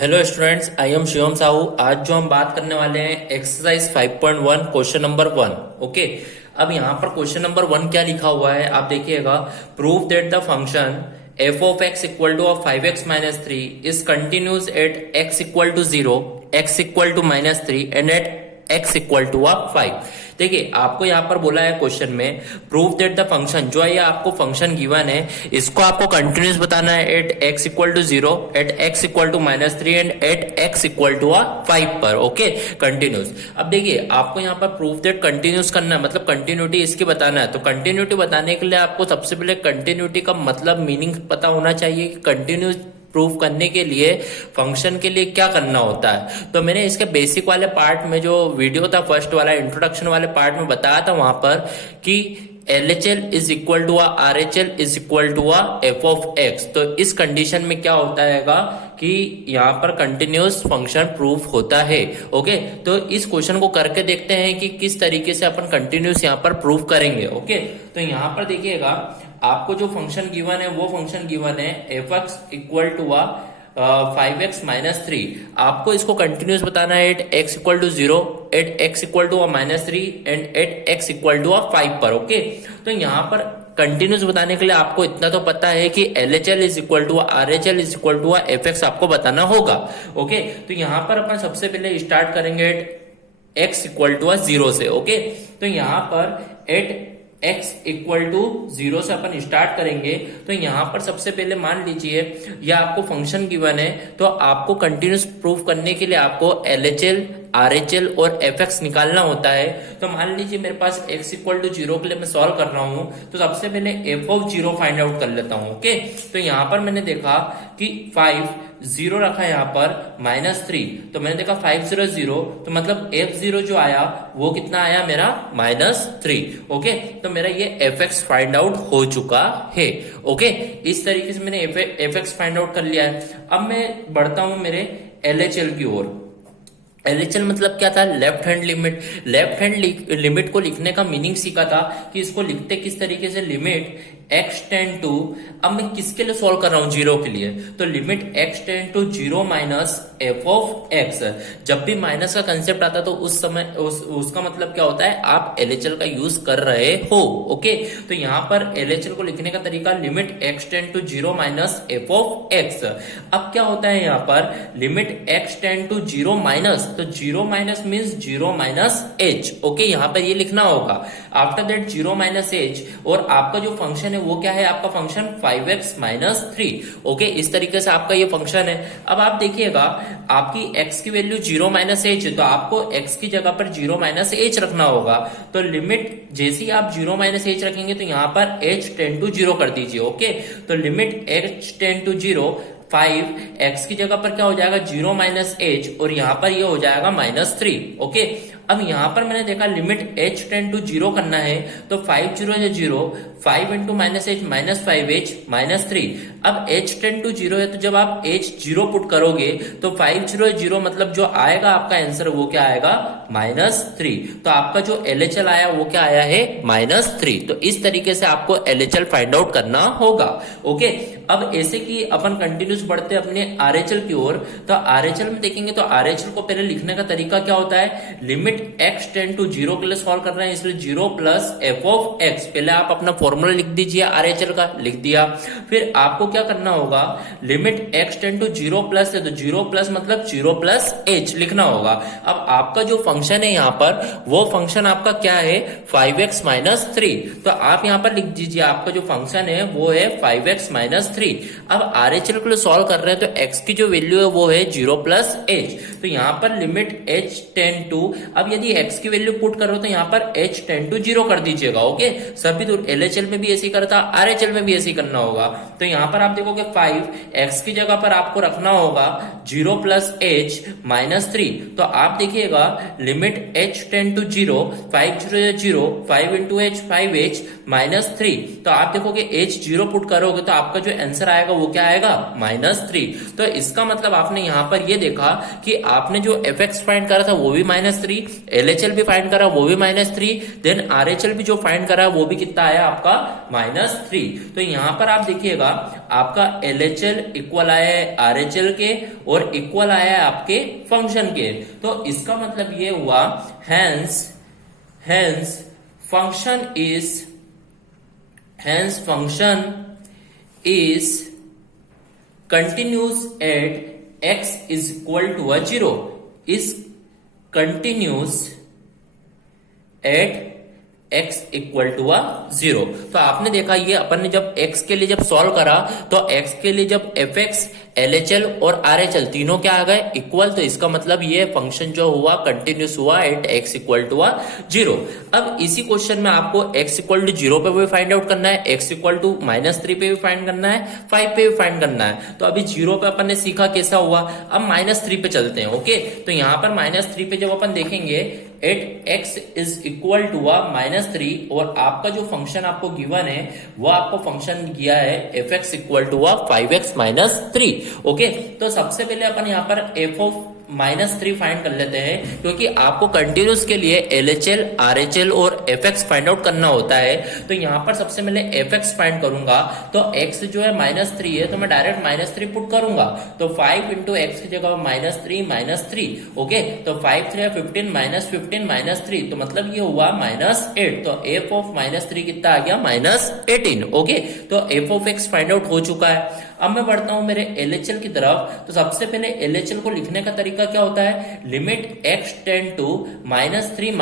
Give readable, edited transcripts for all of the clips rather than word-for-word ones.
Hello students, I am Shivam Sahu. आज जो हम बात करने वाले हैं एक्सरसाइज 5.1 क्वेश्चन नंबर 1। ओके, अब यहाँ पर क्वेश्चन नंबर 1 क्या लिखा हुआ है आप देखिएगा। Prove that the function f of x equal to 5x minus 3 is continuous at x equal to 0, x equal to minus 3 and at x equal to 5। देखिए, आपको यहाँ पर बोला है क्वेश्चन में प्रूव दैट द फंक्शन, जो है आपको फंक्शन गिवन है, इसको आपको कंटिन्यूस बताना है at x equal to 0, at x equal to minus 3 and at x equal to 5 पर। Okay, continuous. अब देखिए, आपको यहाँ पर प्रूव दैट कंटिन्यूस करना है, मतलब कंटिन्यूटी इसकी बताना है। तो कंटिन्यूटी बताने के लिए आपको सबसे पहले कंटिन्यूटी का मतलब मीनिंग पता होना चाहिए कि कंटिन्यूस प्रूफ करने के लिए फंक्शन के लिए क्या करना होता है। तो मैंने इसके बेसिक वाले पार्ट में जो वीडियो था, फर्स्ट वाला इंट्रोडक्शन वाले पार्ट में बताया था वहां पर कि LHL is equal to RHL is equal to f of x। तो इस कंडीशन में क्या होता है कि यहाँ पर कंटिन्यूस फंक्शन प्रूफ होता है। ओके, तो इस क्वेश्चन को करके देखते हैं कि किस तरीके से अपन कंटिन्यूस यहाँ पर प्रूफ करेंगे। ओके, तो यहाँ पर देखिएगा, आपको जो फंक्शन गिवन है वो फंक्शन गिवन है f(x) equal to 5x minus 3। आपको इसको कंटिन्यूस बताना है at x equal to 0, at x equal to minus 3 and at x equal to 5 पर। ओके, तो यहाँ पर कंटिन्यूस बताने के लिए आपको इतना तो पता है कि LHL is equal to RHL is equal to fx आपको बताना होगा। ओके, तो यहाँ पर अपन सबसे पहले स्टार्ट करेंगे एट x इक्वल टू 0 से। ओके, तो यहाँ पर एट x इक्वल टू 0 से अपन स्टार्ट करेंगे। तो यहाँ पर सबसे पहले मान लीजिए यह आपको फंक्शन गिवन है, तो आपको कंटिन्यूस प्रूफ करने के लिए आपको LHL, RHL और fx निकालना होता है। तो मान लीजिए मेरे पास x इक्वल टू 0 के लिए मैं सॉल्व कर रहा हूं, तो सबसे पहले f ऑफ 0 फाइंड आउट कर लेता हूं। ओके, तो यहाँ पर मैंने देखा कि 5 0 रखा यहाँ पर माइनस 3, तो मैंने देखा 5 0 0, तो मतलब f0 जो आया वो कितना आया मेरा माइनस 3। ओके, तो मेरा ये fx फाइंड आउट हो चुका है। ओके, इस तरीके से मैंने fx फाइंड आउट कर लिया है। अब मैं बढ़ता हूं मेरे LHL की ओर। LHL मतलब क्या था? Left hand limit. Left hand limit को लिखने का मीनिंग सीखा था कि इसको लिखते किस तरीके से, लिमिट x टेंड टू, अब मैं किसके लिए सॉल्व कर रहा हूं? 0 के लिए। तो limit x tend to 0 minus f of x। जब भी माइनस का कंसेप्ट आता तो उस समय उसका मतलब क्या होता है? आप LHL का यूज कर रहे हो। ओके, तो यहाँ पर LHL को लिखने का तरीका limit x tend to 0 minus f of x। अब क्या होता है यहाँ पर? Limit x tend to 0 minus, तो 0 minus means 0 minus h। Okay, यहाँ पर ये लिखना होगा। आफ्टर दैट 0 माइनस h, और आपका जो फंक्शन है वो क्या है? आपका फंक्शन 5x माइनस 3। ओके, इस तरीके से आपका ये फंक्शन है। अब आप देखिएगा, आपकी x की वैल्यू 0 माइनस h है, तो आपको x की जगह पर 0 माइनस h रखना होगा। तो लिमिट जैसे ही आप 0 माइनस h रखेंगे तो यहाँ पर h टेंड टू 0 कर दीजिए। ओके, तो limit h tend to 0, 5x की जगह पर क्या हो जाएगा? 0 माइनस h, और यहाँ पर ये हो जाएगा माइनस 3। ओके, अब यहाँ पर मैंने देखा लिमिट h टेंड टू 0 करना है, तो 5 0 है 0, 5 into minus h minus 5h minus 3। अब h टेंड टू 0 है, तो जब आप h 0 पुट करोगे तो 5 0 0, मतलब जो आएगा आपका आंसर वो क्या आएगा? माइनस 3। तो आपका जो LHL आया वो क्या आया है? माइनस 3। तो इस तरीके से आपको LHL फाइंड आउट करना होगा। ओके, अब ऐसे कि अपन कंटिन्यूस बढ़ते अपने RHL की ओर, तो RHL में देखेंगे तो RHL को पहले लिखने का तरीका क्या होता है? लिमिट x टेंड टू 0 के लिए सॉल्व कर रहे हैं, इसलिए 0 प्लस f ऑफ x। पहले आप अपना फॉर्मूला लिख दीजिए RHL का, लिख दिया। फिर आपको क्या करना होगा? Limit x tend to 0 plus है, तो 0 प्लस मतलब 0 प्लस h लिखना होगा। अब आपका जो फंक्शन है यहाँ पर, वो फंक्शन आपका क्या है? 5x minus 3। तो आप यहाँ पर लिख दीजिए, आपका जो फंक्शन है वो है 5x माइनस 3। अब RHL के लिए सॉल्व कर रहे हैं, तो x की जो वैल्यू है वो है 0 प्लस h। तो यहाँ पर लिमिट h टेंड टू, अब यदि x की वैल्यू पुट करो तो यहाँ पर h टेंड टू 0 कर दीजिएगा। ओके, सभी तो LHL में भी ऐसे ही करता, RHL में भी ऐसे ही करना होगा। तो यहाँ पर आप देखोगे 5x की जगह पर आपको रखना होगा 0 प्लस h माइनस 3। तो आप देखिएगा limit h tend to 0, 5 0 0, 5 into h 5h minus 3। तो आप देखोगे h 0 पुट करोगे तो आपका जो आंसर आएगा वो क्या आएगा -3। तो इसका मतलब आपने यहाँ पर ये देखा कि आपने जो एफ एक्स फाइंड करा था वो भी -3, LHL भी फाइंड करा वो भी -3, देन RHL भी जो फाइंड करा वो भी कितना आया आपका -3। तो यहाँ पर आप देखिएगा आपका LHL इक्वल आया है RHL के और इक्वल आया है आपके फंक्शन के। तो इसका मतलब ये हुआ hence function is continuous at x is equal to 0, is continuous at x equal to 0। तो आपने देखा ये अपन ने जब x के लिए जब सॉल्व करा तो x के लिए जब fx, LHL और RHL तीनों क्या आ गए इक्वल। तो इसका मतलब ये फंक्शन जो हुआ कंटिन्यूस हुआ एट x इक्वल टू 0। अब इसी क्वेश्चन में आपको x इक्वल टू 0 पे भी फाइंड आउट करना है, x इक्वल टू -3 पे भी फाइंड करना है, 5 पे भी फाइंड करना है। तो अभी 0 पे अपन ने सीखा कैसा हुआ, अब -3 पे चलते हैं। ओके, तो यहाँ पर -3 पे जब अपन देखेंगे at x is equal to -3 और आपका जो फंक्शन आपको गिवन है वो आपको फंक्शन दिया है fx equal to 5x -3। Okay, तो सबसे पहले अपन यहाँ पर f ऑफ -3 फाइंड कर लेते हैं, क्योंकि आपको कंटिन्यूस के लिए LHL, RHL और fx फाइंड आउट करना होता है। तो यहाँ पर सबसे पहले fx फाइंड करूंगा, तो x जो है -3 है तो मैं डायरेक्ट -3 पुट करूंगा। तो 5 इंटू एक्स की जगह -3 ओके, तो 5 3 15 -15 -3 तो मतलब ये हुआ -8। तो f ऑफ -3 कितना आ गया -18। ओके, तो f of x find out हो चुका है। अब मैं बढ़ता हूं मेरे LHL की तरफ। तो सबसे पहले LHL को लिखने का तरीका क्या होता है, limit x tend to -3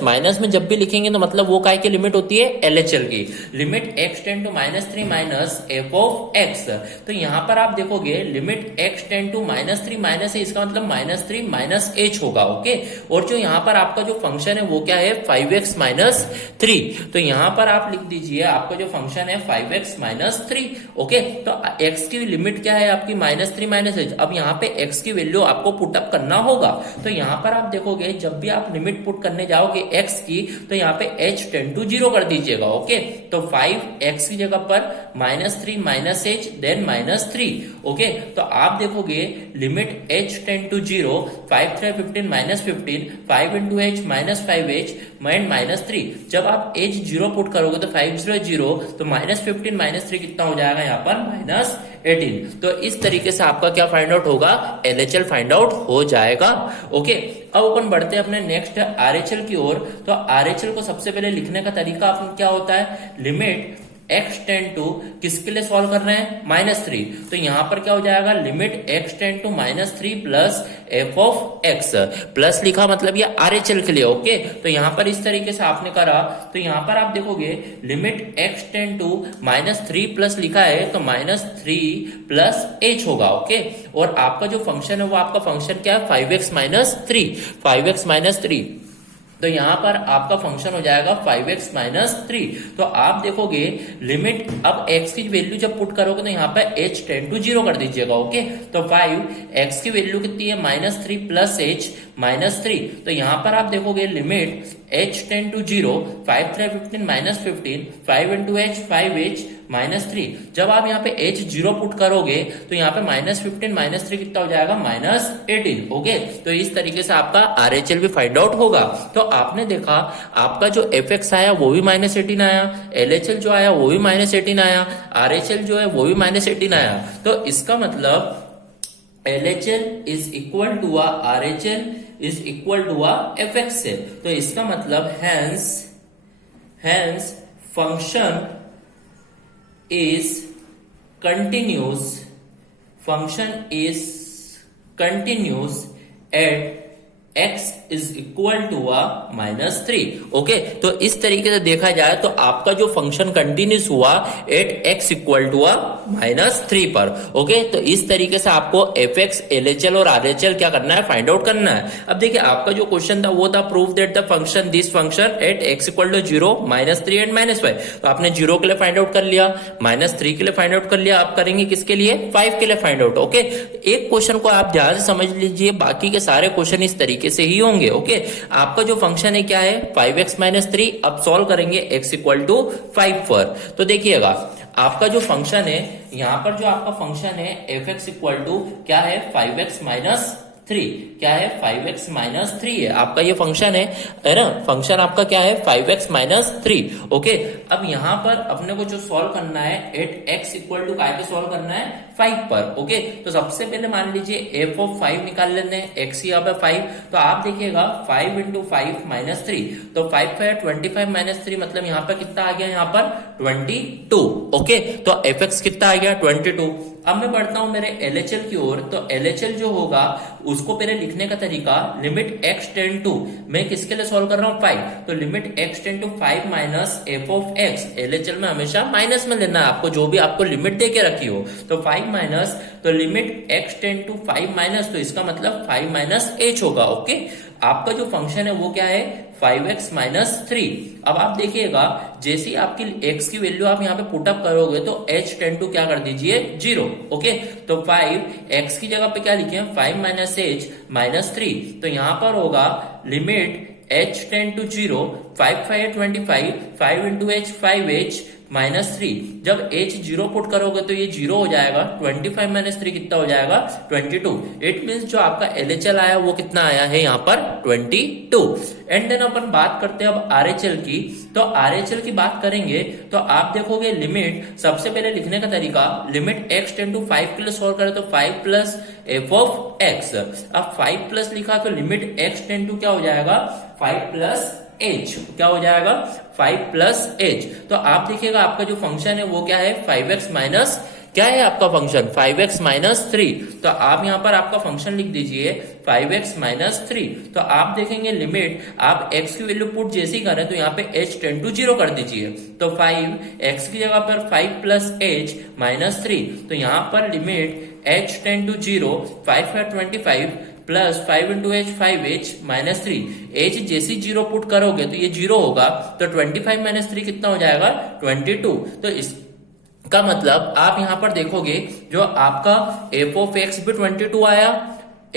minus में जब भी लिखेंगे तो मतलब वो काय की लिमिट होती है LHL की, limit x tend to -3 minus f of x। तो यहाँ पर आप देखोगे limit x tend to -3 minus है, इसका मतलब -3 माइनस h होगा। ओके, और जो यहाँ पर आपका जो फंक्शन है वो क्या है 5x -3। तो यहाँ पर आप लिख दीजिए आपका जो फंक्शन है 5x -3। ओके, तो x की लिमिट क्या है आपकी -3 -h। अब यहाँ पे x की वैल्यू आपको पुटअप करना होगा। तो यहाँ पर आप देखोगे जब भी आप लिमिट पुट करने जाओगे x की तो यहाँ पे h टेंड टू 0 कर दीजिएगा। ओके, तो 5x की जगह पर -3 -h देन -3। ओके, तो आप देखोगे limit h tend to 0, 5 3 15 -15 5 into h -5h -3। जब आप h 0 पुट करोगे तो 5 0 0 तो -15 -3 कितना हो जाएगा यहाँ पर -18। तो इस तरीके से आपका क्या फाइंड आउट होगा, LHL फाइंड आउट हो जाएगा। ओके, अब अपन बढ़ते हैं अपने नेक्स्ट RHL की ओर। तो RHL को सबसे पहले लिखने का तरीका अपन क्या होता है, लिमिट x टेंड टू किसके लिए सॉल्व कर रहे हैं -3। तो यहाँ पर क्या हो जाएगा, limit x tend to -3 plus f of x, plus लिखा मतलब ये RHL के लिए। ओके, तो यहाँ पर इस तरीके से आपने करा। तो यहाँ पर आप देखोगे limit x tend to -3 plus लिखा है तो -3 प्लस h होगा। ओके, और आपका जो फंक्शन है वो आपका फंक्शन क्या है 5x -3। तो यहाँ पर आपका फंक्शन हो जाएगा 5x -3। तो आप देखोगे लिमिट, अब x की वैल्यू जब पुट करोगे तो यहाँ पर h टेंड टू 0 कर दीजिएगा। ओके, तो 5x की वैल्यू कितनी है -3 प्लस h -3। तो यहाँ पर आप देखोगे limit h tend to 0, 5 3 15 -15 5 into h 5h -3। जब आप यहाँ पे h 0 पुट करोगे तो यहाँ पे -15 -3 कितना हो जाएगा -18। ओके, तो इस तरीके से आपका RHL भी फाइंड आउट होगा। तो आपने देखा आपका जो fx आया वो भी -18 आया, LHL जो आया वो भी -18 आया, RHL जो है वो भी -18 आया। तो इसका मतलब LHL is equal to RHL is equal to fx से। तो इसका मतलब hence function is continuous at x is equal to -3। Okay, तो इस तरीके से देखा जाए तो आपका जो फंक्शन कंटिन्यूस हुआ एट x इक्वल टू -3 पर। ओके, तो इस तरीके से आपको fx, LHL और RHL क्या करना है, फाइंड आउट करना है। अब देखिए आपका जो क्वेश्चन था वो था prove that the function this function at x equal to 0 -3 and -5। तो आपने 0 के लिए फाइंड आउट कर लिया, -3 के लिए फाइंड आउट कर लिया, आप करेंगे किसके लिए, 5 के लिए फाइंड आउट। ओके, एक क्वेश्चन को आप ध्यान से समझ लीजिए, बाकी के सारे क्वेश्चन इस तरीके से ही होंगे। ओके, आपका जो फंक्शन है क्या है 5x -3। अब सॉल्व करेंगे x इक्वल टू 5 पर। तो देखिएगा आपका जो फंक्शन है, यहाँ पर जो आपका फंक्शन है एफ एक्स इक्वल टू क्या है 5x-3, क्या है 5x-3 है आपका ये फंक्शन है ना। फंक्शन आपका क्या है 5x-3। ओके, अब यहाँ पर अपने को जो सॉल्व करना है एट x इक्वल टू काय पे सॉल्व करना है 5 पर। ओके, तो सबसे पहले मान लीजिए f ऑफ 5 निकाल लेते हैं, x यहाँ पे 5, तो आप देखिएगा 5 इंटू 5-3, तो 5-5-25-3 मतलब यहाँ पर कितना आ गया, यहाँ पर 22। ओके, तो fx कितना आ गया 22। अब मैं बढ़ता हूं मेरे LHL की ओर, तो LHL जो होगा उसको पहले लिखने का तरीका लिमिट x टेंड टू, मैं किसके लिए सॉल्व कर रहा हूं 5, तो limit x tend to 5 minus F of x, LHL में हमेशा माइनस में लेना है आपको, जो भी आपको लिमिट दे के रखी हो, तो 5 माइनस, तो limit x tend to 5 minus, तो इसका मतलब 5 माइनस h होगा। ओके, आपका जो फंक्शन है वो क्या है 5x-3। अब आप देखिएगा जैसे ही आपकी x की वैल्यू आप यहाँ पे पुट अप करोगे तो h टेंड टू क्या कर दीजिए 0। ओके, तो 5x की जगह पे क्या लिखे 5 माइनस h-3, तो यहाँ पर होगा limit h tend to 0, 5-5-25, 5 into h 5h-3, जब h 0 पुट करोगे तो ये 0 हो जाएगा, 25-3 कितना हो जाएगा 22। इट मीन्स जो आपका LHL आया वो कितना आया है यहाँ पर 22। एंड देन अपन बात करते हैं अब RHL की, तो RHL की बात करेंगे तो आप देखोगे लिमिट, सबसे पहले लिखने का तरीका लिमिट x टेंड टू 5 के लिए सॉल्व करें तो 5 प्लस एफ ऑफ x, अब 5 प्लस लिखा तो लिमिट x टेंड टू क्या हो जाएगा 5 प्लस h, क्या हो जाएगा 5 प्लस h। तो आप देखिएगा आपका जो फंक्शन है वो क्या है 5x माइनस, क्या है आपका फंक्शन 5x-3, तो आप यहाँ पर आपका फंक्शन लिख दीजिए 5x-3। तो आप देखेंगे लिमिट आप x की वैल्यू पुट जैसी करें तो यहाँ पे h टेंड टू 0 कर दीजिए, तो 5x की जगह पर 5 प्लस h-3, तो यहाँ पर limit h tend to 0, 5-5-25 plus 5 into h 5h-3, h जैसी 0 पुट करोगे तो ये 0 होगा, तो 25-3 कितना हो जाएगा 22। तो इसका मतलब आप यहाँ पर देखोगे जो आपका f ऑफ x भी 22 आया,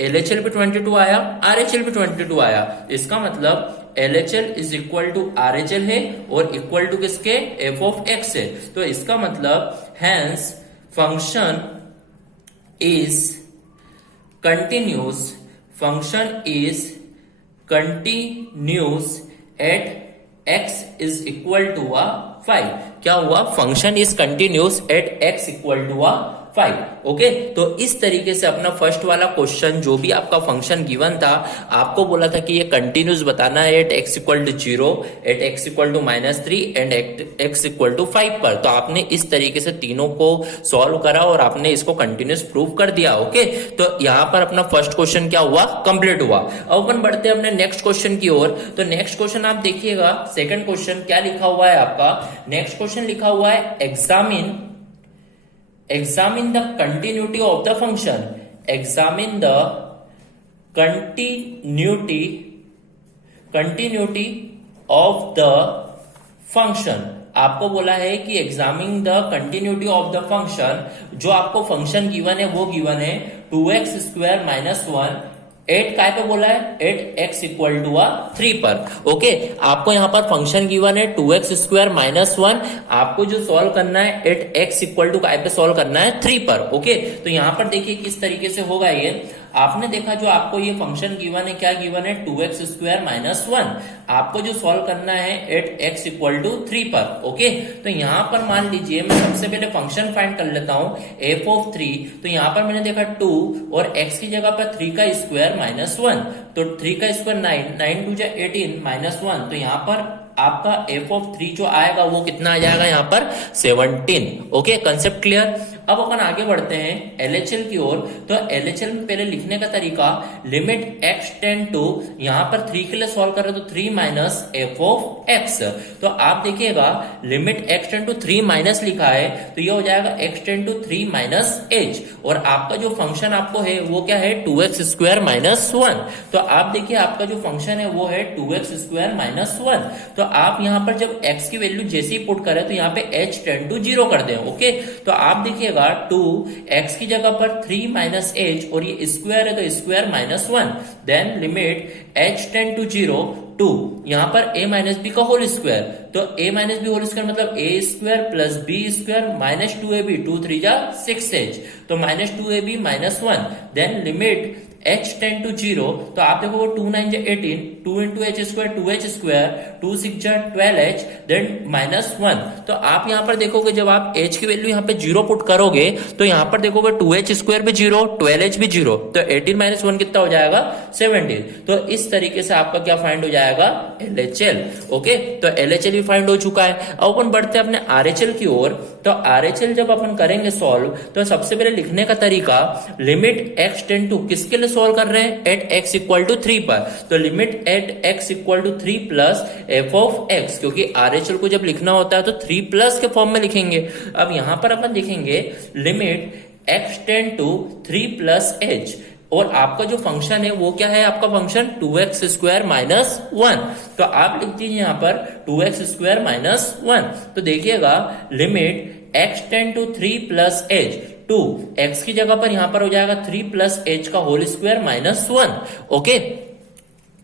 LHL भी 22 आया, RHL भी 22 आया, इसका मतलब LHL is equal to RHL है और इक्वल टू किसके f ऑफ x है। तो इसका मतलब hence function is continuous, function is continuous at x is equal to 5। क्या हुआ, function is continuous at x equal to 5। Okay, तो इस तरीके से अपना फर्स्ट वाला क्वेश्चन जो भी आपका फंक्शन गिवन था, आपको बोला था कि ये कंटिन्यूस बताना है at x equal to 0, at x equal to -3 and at x equal to 5 पर। तो आपने इस तरीके से तीनों को सॉल्व करा और आपने इसको कंटिन्यूस प्रूव कर दिया। ओके, तो यहाँ पर अपना फर्स्ट क्वेश्चन क्या हुआ, कंप्लीट हुआ। अब अपन बढ़ते हैं अपने नेक्स्ट क्वेश्चन की ओर। तो नेक्स्ट क्वेश्चन आप देखिएगा, सेकंड क्वेश्चन क्या लिखा हुआ है आपका, नेक्स्ट क्वेश्चन लिखा हुआ है examine the continuity of the function, examine the continuity of the function। आपको बोला है कि examine the continuity of the function, जो आपको फंक्शन गिवन है वो गिवन है 2x² - 1, 8 काय पे बोला है एट x इक्वल टू 3 पर। ओके, आपको यहाँ पर फंक्शन गिवन है 2x² - 1, आपको जो सॉल्व करना है एट x इक्वल टू काय पे सॉल्व करना है 3 पर। ओके, तो यहाँ पर देखिए किस तरीके से होगा ये, आपने देखा जो आपको ये फंक्शन गिवन है, क्या गिवन है 2x² - 1, आपको जो सॉल्व करना है एट x इक्वल टू 3 पर। ओके, तो यहाँ पर मान लीजिए मैं सबसे पहले फंक्शन फाइंड कर लेता हूँ f ऑफ 3, तो यहाँ पर मैंने देखा 2 और x की जगह पर 3 का स्क्वायर -1, तो 3 का स्क्वायर 9, 9 2 18 -1, तो यहाँ पर आपका f ऑफ 3 जो आएगा वो कितना आ जाएगा यहाँ पर 17। Okay, concept clear. अब अपन आगे बढ़ते हैं LHL की ओर। तो LHL में पहले लिखने का तरीका लिमिट x टेंड टू, यहाँ पर 3 के लिए सॉल्व कर रहे तो 3 माइनस f ऑफ x, तो आप देखिएगा limit x tend to 3 minus लिखा है तो ये हो जाएगा x tend to 3 minus h, और आपका जो फंक्शन आपको है वो क्या है 2x² - 1, तो आप देखिए आपका जो फंक्शन है वो है 2x² - 1। तो आप यहाँ पर जब x की वैल्यू जैसे ही पुट करें तो यहाँ पे h टेंड टू 0 कर दें। ओके, तो आप देखिएगा 2x की जगह पर 3 माइनस h और ये स्क्वायर है तो square -1, then limit h tend to 0 2, यहाँ पर a माइनस बी का होल स्क्वायर, तो a minus B whole square मतलब a square plus B square minus 2ab, 2 3 जा 6h, तो minus 2ab minus 1, then limit h tend to 0, तो आप देखो 2 9 जा 18, 2 into H square 2h square, 2 6 जा 12h, देन माइनस 1, तो आप यहाँ पर देखोगे जब आप h की वैल्यू यहाँ पे 0 पुट करोगे तो यहाँ पर देखोगे 2h स्क्वायर भी 0, 12h भी 0, तो 18 माइनस 1 कितना हो जाएगा 17, तो इस तरीके से आपका क्या फाइंड हो जाएगा LHL। ओके, तो LHL भी फाइंड हो चुका है। अब अपन बढ़ते हैं अपने RHL की ओर, तो RHL जब अपन करेंगे सॉल्व तो सबसे पहले लिखने का तरीका लिमिट x टेंड टू किसके लिए सॉल्व कर रहे हैं एट x इक्वल टू 3 पर, तो limit at x equal to 3 plus f of x, क्योंकि RHL को जब लिखना होता है तो 3 प्लस के फॉर्म में लिखेंगे। अब यहां पर अपन लिखेंगे limit x tend to 3 plus h, और आपका जो फंक्शन है वो क्या है, आपका फंक्शन 2x स्क्वायर माइनस 1, तो आप लिख दीजिए यहाँ पर 2x स्क्वायर माइनस 1, तो देखिएगा limit x tend to 3 plus h, 2 x की जगह पर यहां पर हो जाएगा 3 प्लस h का होल स्क्वायर माइनस 1। ओके,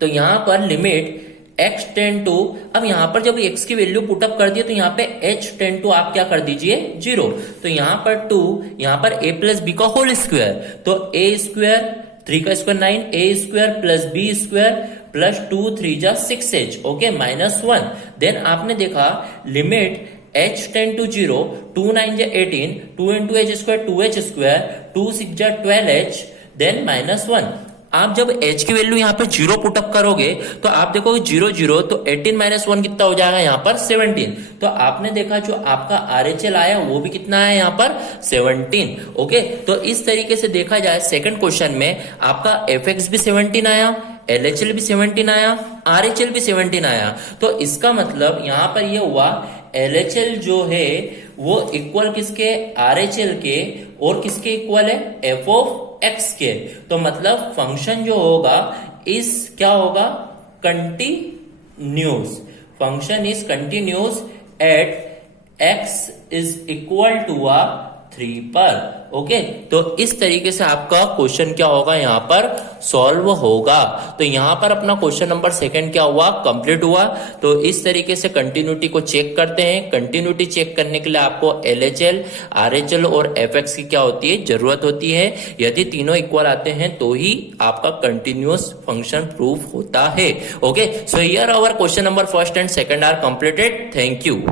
तो यहां पर लिमिट x टेंड टू, अब यहां पर जब x की वैल्यू पुटअप कर दिए तो यहाँ पे h टेंड टू आप क्या कर दीजिए 0, तो यहाँ पर 2, यहाँ पर a प्लस बी का होल स्क्वायर, तो a स्क्वायर 3 का square 9, a square plus B square plus 2 3 जा 6h, ओके माइनस 1, देन आपने देखा लिमिट h टेंड टू 0, 2 9 जा 18, 2 into H square 2h square, 2 6 जा 12h, देन माइनस 1। आप जब h की वैल्यू यहाँ पे 0 पुटअप करोगे तो आप देखोगे 0 0, तो 18 माइनस 1 कितना हो जाएगा यहाँ पर 17, तो आपने देखा जो आपका RHL आया वो भी कितना है यहाँ पर 17। ओके, तो इस तरीके से देखा जाए सेकंड क्वेश्चन में आपका fx भी 17 आया, LHL भी 17 आया, RHL भी 17 आया, तो इसका मतलब यहाँ पर ये हुआ LHL जो है वो इक्वल किसके RHL के, और किसके इक्वल है f ऑफ x के, तो मतलब फंक्शन जो होगा इस क्या होगा continuous, function is continuous at x is equal to 3 पर। ओके, तो इस तरीके से आपका क्वेश्चन क्या होगा यहाँ पर सॉल्व होगा। तो यहाँ पर अपना क्वेश्चन नंबर सेकंड क्या हुआ कंप्लीट हुआ। तो इस तरीके से कंटिन्यूटी को चेक करते हैं। कंटिन्यूटी चेक करने के लिए आपको LHL, RHL और FX की क्या होती है जरूरत होती है। यदि तीनों इक्वल आते हैं तो ही आपका कंटिन्यूअस फंक्शन प्रूफ होता है। Okay, so here our question number first and second are completed. Thank you.